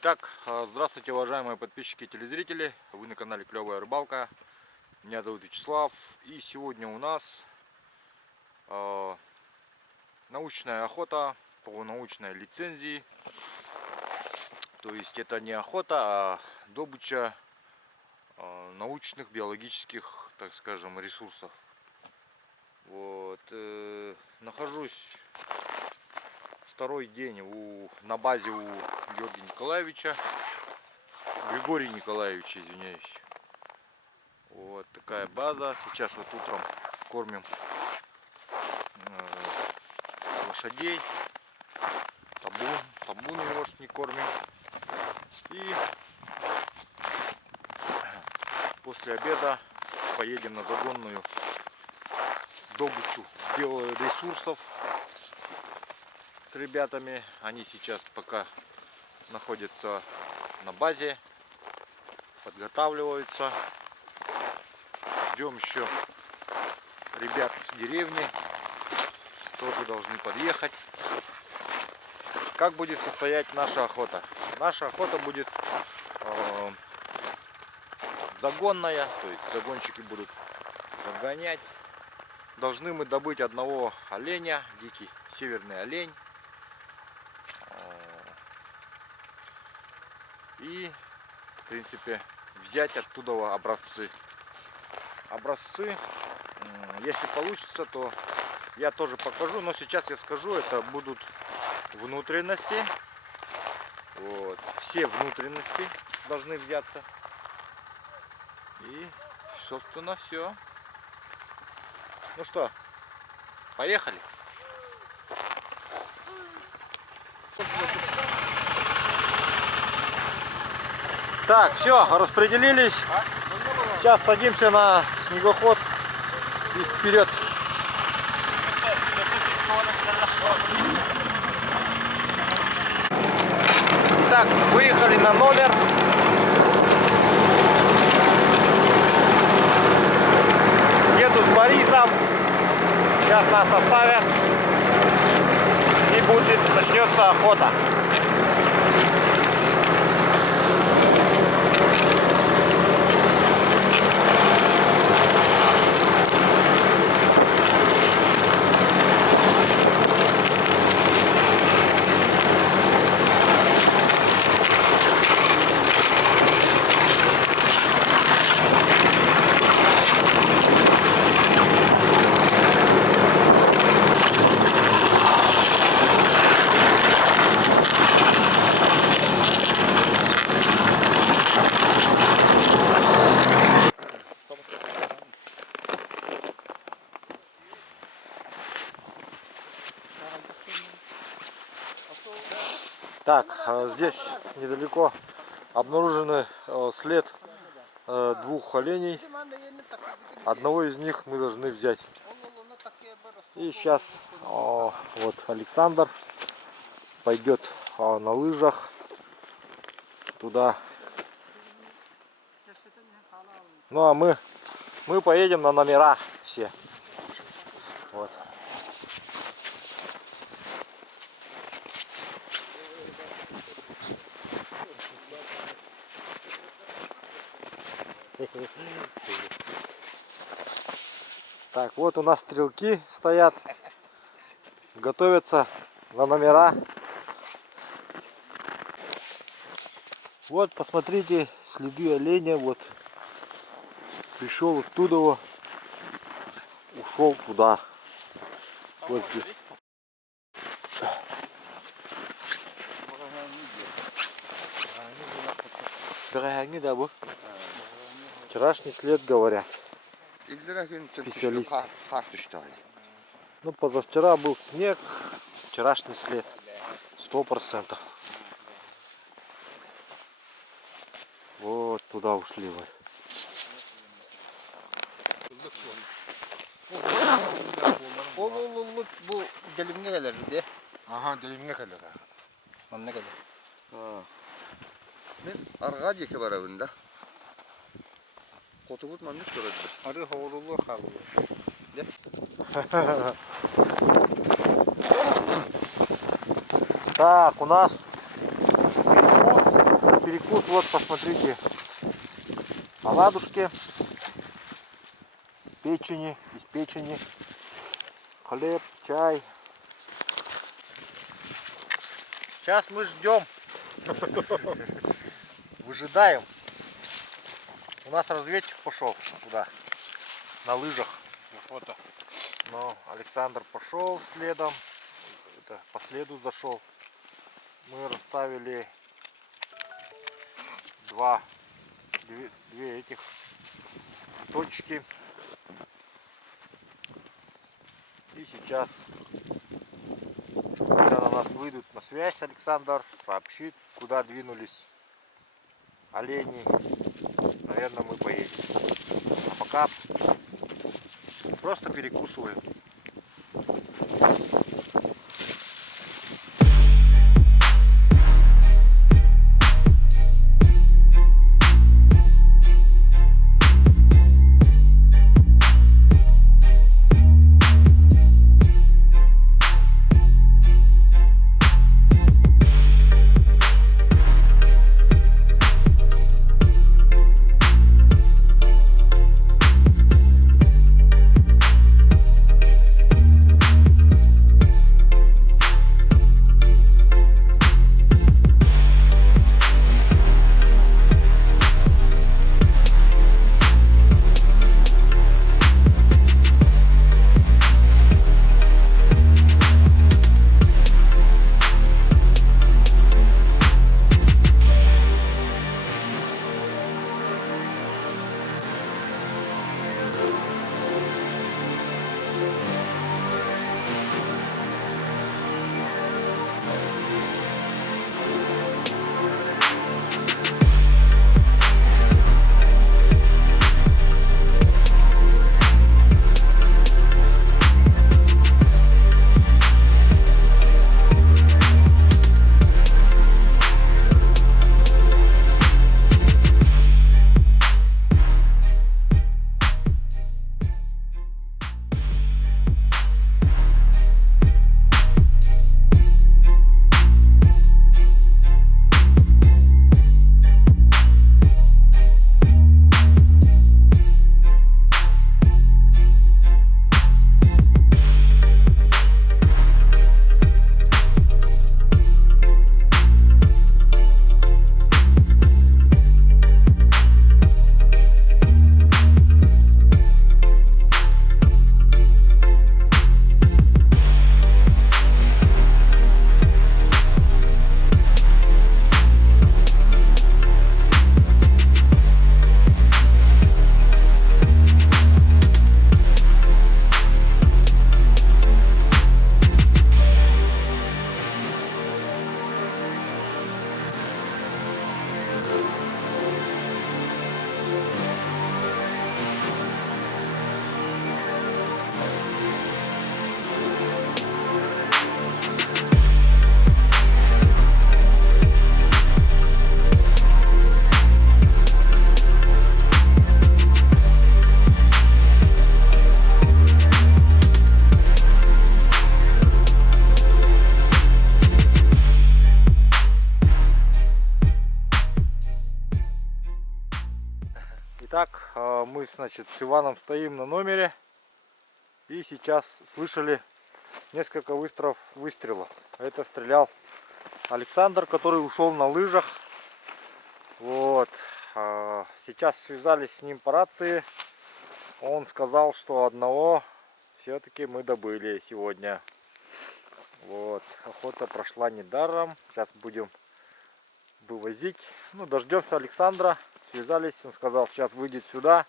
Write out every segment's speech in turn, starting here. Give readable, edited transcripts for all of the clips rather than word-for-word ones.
Итак, здравствуйте, уважаемые подписчики и телезрители. Вы на канале Клевая Рыбалка. Меня зовут Вячеслав. И сегодня у нас научная охота по научной лицензии. То есть это не охота, а добыча научных биологических, так скажем, ресурсов. Вот. Нахожусь второй день на базе у Георгия Николаевича. Григория Николаевича, извиняюсь. Вот такая база. Сейчас вот утром кормим лошадей. Табун его не кормим. И после обеда поедем на загонную добычу биоресурсов с ребятами. Они сейчас пока находятся на базе, подготавливаются. Ждем еще ребят с деревни, тоже должны подъехать. Как будет состоять наша охота? Наша охота будет загонная, то есть загонщики будут загонять. Должны мы добыть одного оленя, дикий северный олень. И, в принципе, взять оттуда образцы. Если получится, то я тоже покажу. Но сейчас я скажу, это будут внутренности. Вот. Все внутренности должны взяться. И, собственно, все. Ну что, поехали. Так, все, распределились. Сейчас садимся на снегоход и вперед. Итак, выехали на номер. Еду с Борисом. Сейчас нас оставят. И начнется охота. Так, здесь недалеко обнаружен след двух оленей. Одного из них мы должны взять. И сейчас вот Александр пойдет на лыжах туда. Ну а мы поедем на номера все. Вот. Так, вот у нас стрелки стоят, готовятся на номера. Вот, посмотрите, следы оленя. Вот пришел оттуда, ушел туда. Вот здесь. Вчерашний след, говорят специалисты. Ну, позавчера был снег, вчерашний след 100%. Вот туда ушли. Вот. Bu delimge gelirdi. Aha delimine kadar. Anne kadar. Ben arga jeki var evinde. Kotubut mandık gördüm. Arı horulu halı. Так, у нас перекус, вот посмотрите, оладушки, печени, из печени, хлеб, чай. Сейчас мы ждем, выжидаем. У нас разведчик пошел туда, на лыжах. Фото. Но Александр пошел следом, это, по следу зашел. Мы расставили две этих точки. И сейчас, когда на нас выйдут на связь, Александр сообщит, куда двинулись олени. Наверное, мы поедем. А пока просто перекусываем. Итак, мы, значит, с Иваном стоим на номере и сейчас слышали несколько выстрелов. Это стрелял Александр, который ушел на лыжах. Вот. Сейчас связались с ним по рации. Он сказал, что одного все-таки мы добыли сегодня. Вот. Охота прошла недаром. Сейчас будем вывозить. Ну, дождемся Александра. Связались, он сказал, сейчас выйдет сюда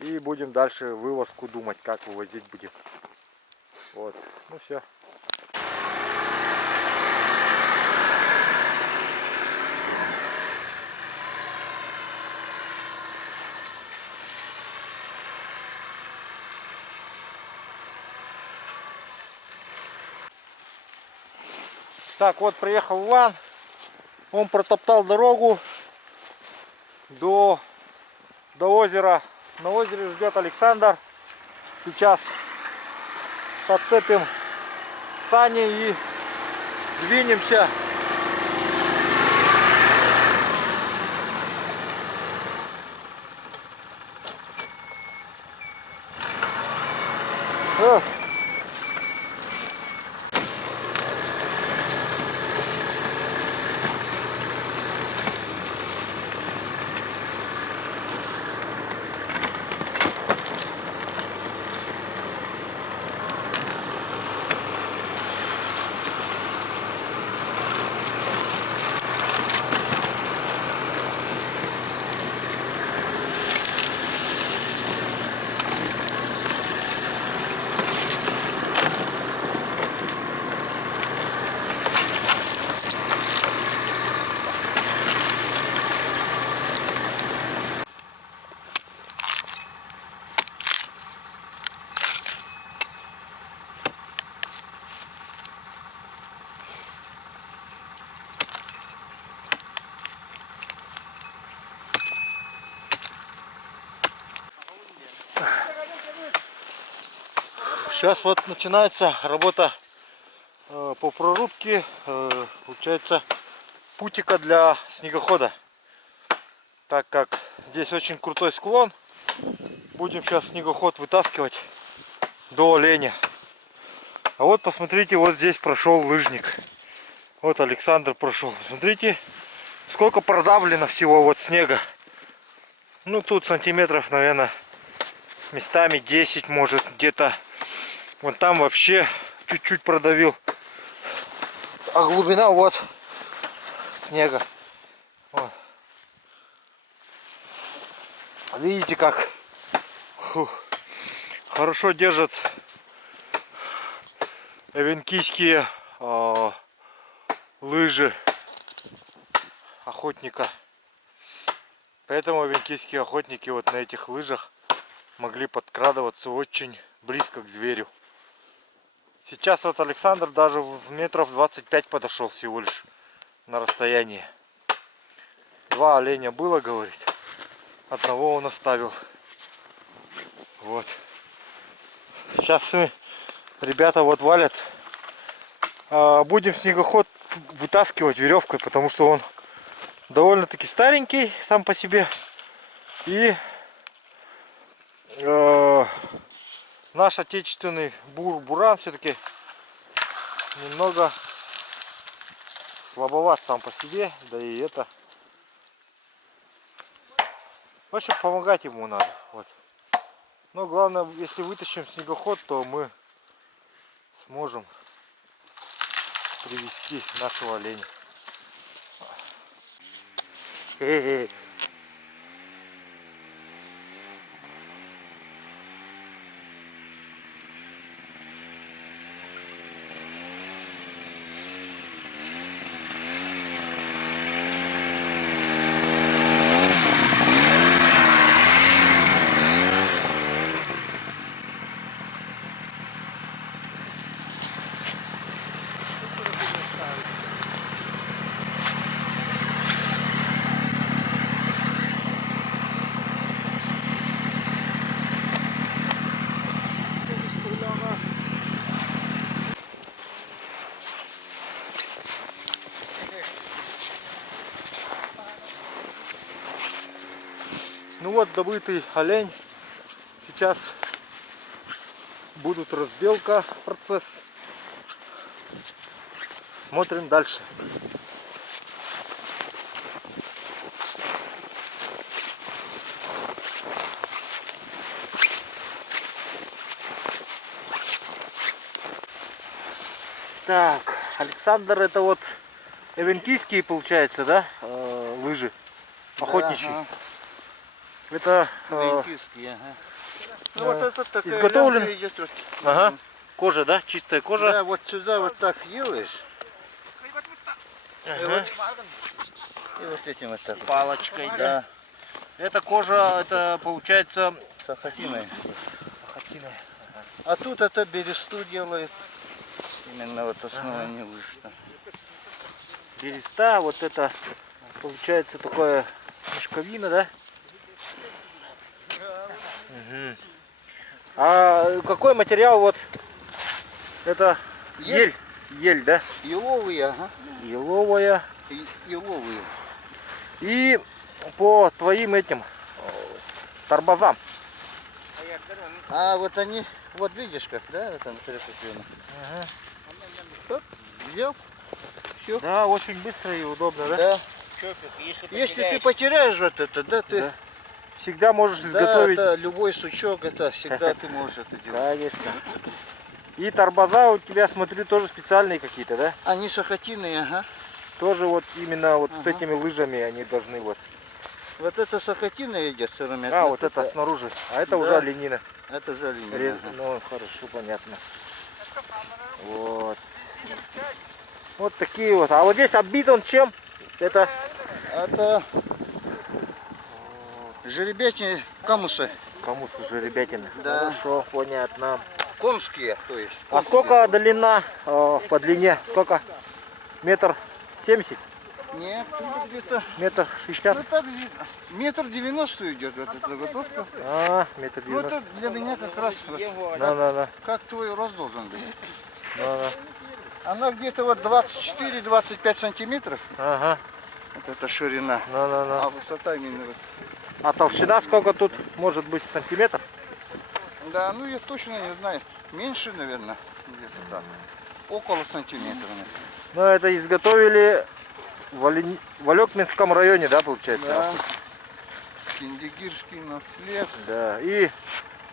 и будем дальше вывозку думать, как вывозить будем. Вот, ну все. Так, вот приехал Иван, он протоптал дорогу до озера. На озере ждет Александр. Сейчас подцепим сани и двинемся Сейчас вот начинается работа по прорубке, получается, путика для снегохода. Так как здесь очень крутой склон, будем сейчас снегоход вытаскивать до оленя. А вот посмотрите, вот здесь прошел лыжник. Вот Александр прошел. Смотрите, сколько продавлено всего вот снега. Ну тут сантиметров, наверное, местами 10, может, где-то. Вон там вообще чуть-чуть продавил. А глубина вот снега. Вот. Видите, как хорошо держат эвенкийские лыжи охотника. Поэтому эвенкийские охотники вот на этих лыжах могли подкрадываться очень близко к зверю. Сейчас вот Александр даже в метров 25 подошел всего лишь на расстоянии. 2 оленя было, говорит. Одного он оставил. Вот. Сейчас мы, ребята, вот валят. Будем снегоход вытаскивать веревкой, потому что он довольно-таки старенький сам по себе. И наш отечественный буран все-таки немного слабоват сам по себе. Да и это... В общем, помогать ему надо. Вот. Но главное, если вытащим снегоход, то мы сможем привести нашего оленя. Ну вот добытый олень. Сейчас будут разделка, процесс. Смотрим дальше. Так, Александр, это вот эвенкийские, получается, да, лыжи охотничьи. Да, ага. Это Эвенкийские, ага. Ну вот это такая изготовлен? лямка идет вот. ага, кожа, да, чистая кожа. Да, вот сюда вот так делаешь. Ага. И вот этим вот так. Палочкой, Вот. да. Да, Это кожа, это получается с ахатиной. ахатиной. А тут это бересту делает. Именно вот основание вышло. Береста, вот это получается такое мешковина, да? Угу. А какой материал вот? Это ель, ель, да? Еловые, ага. Еловая. Еловые. И по твоим этим торбазам. А вот они, вот видишь как, да, это прикреплено. Ага. Топ, взял. Все. Да, очень быстро и удобно, да? Да. Если ты потеряешь вот это, да, ты... Да. Всегда можешь Да, изготовить. это любой сучок, это всегда ты можешь это делать. Конечно. И торбаза у тебя, смотрю, тоже специальные какие-то, да? Они сахатиные, ага. Тоже вот именно вот с Ага. этими лыжами они должны вот. Вот это сахатина идет сыромет. А, вот это снаружи. А это Да. уже оленина. Это за линия. Ре- Ага. Ну, хорошо, понятно. Вот. Вот такие вот. А вот здесь оббит он чем? Это Это жеребячие камусы. кому служит ребятина? Да. Хорошо, понятно. Конские, то есть. А сколько длина по длине? Сколько? 1,70 м? Нет, тут где-то, Метр 60? ну так метр 90 идет вот эта заготовка. А, метр Ну 90. это для меня как раз вот, Да. как твой рост должен быть. Да. Она где-то вот 24-25 сантиметров. Ага. Вот эта ширина. Да. А высота именно вот. А толщина сколько тут может быть сантиметров? Да, ну я точно не знаю. Меньше, наверное, где-то так. Около сантиметра. Наверное. Ну, это изготовили в Алекминском районе, да, получается? Да. Киндигирский наслед. Да. И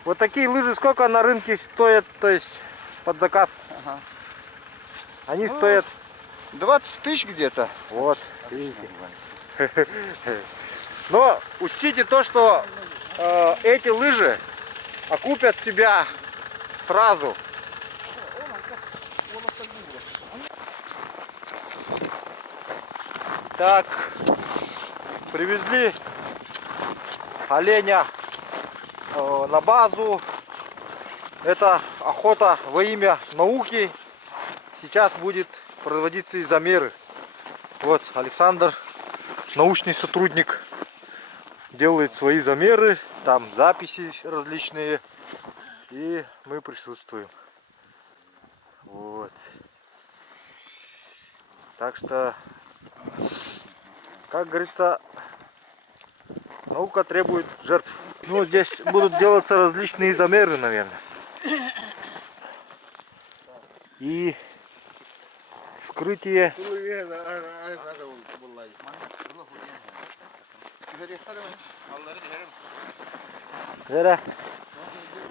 вот такие лыжи сколько на рынке стоят, то есть под заказ? Ага. Они Ну, стоят 20 тысяч где-то. вот, видите. Но учтите то, что эти лыжи окупят себя сразу. Так, привезли оленя на базу. Это охота во имя науки. Сейчас будет проводиться и замеры. Вот Александр, научный сотрудник, делает свои замеры, там записи различные, и мы присутствуем. Вот. Так что, как говорится, наука требует жертв. Ну, здесь будут делаться различные замеры, наверное. И вскрытие.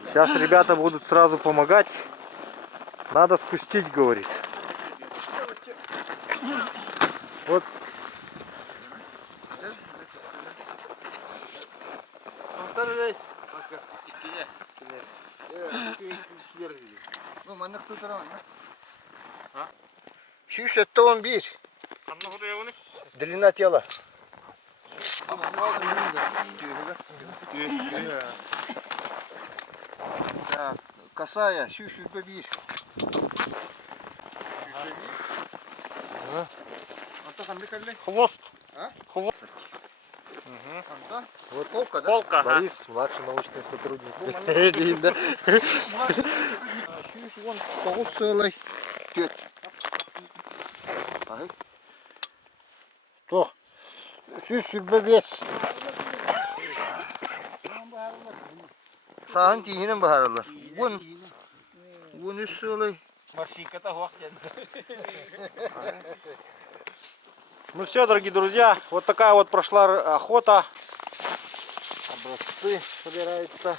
Сейчас ребята будут сразу помогать. Надо спустить, говорит. Вот. Şu автомобиль. Длина тела. Так, косая, şu бабир. Хвост. А? Хвост. Вот полка, да? Полка. Борис, младший научный сотрудник. Да. Şu вон 9 сылай. Тет. То. Şu bebek. Sağın tihinin baharlar. Bun üç sılay. Ну все, дорогие друзья, вот такая вот прошла охота. Образцы собираются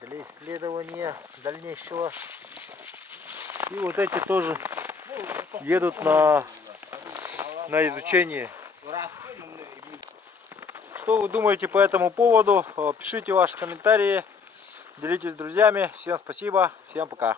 для исследования дальнейшего. И вот эти тоже едут на изучение. Что вы думаете по этому поводу? Пишите ваши комментарии, делитесь с друзьями. Всем спасибо, всем пока.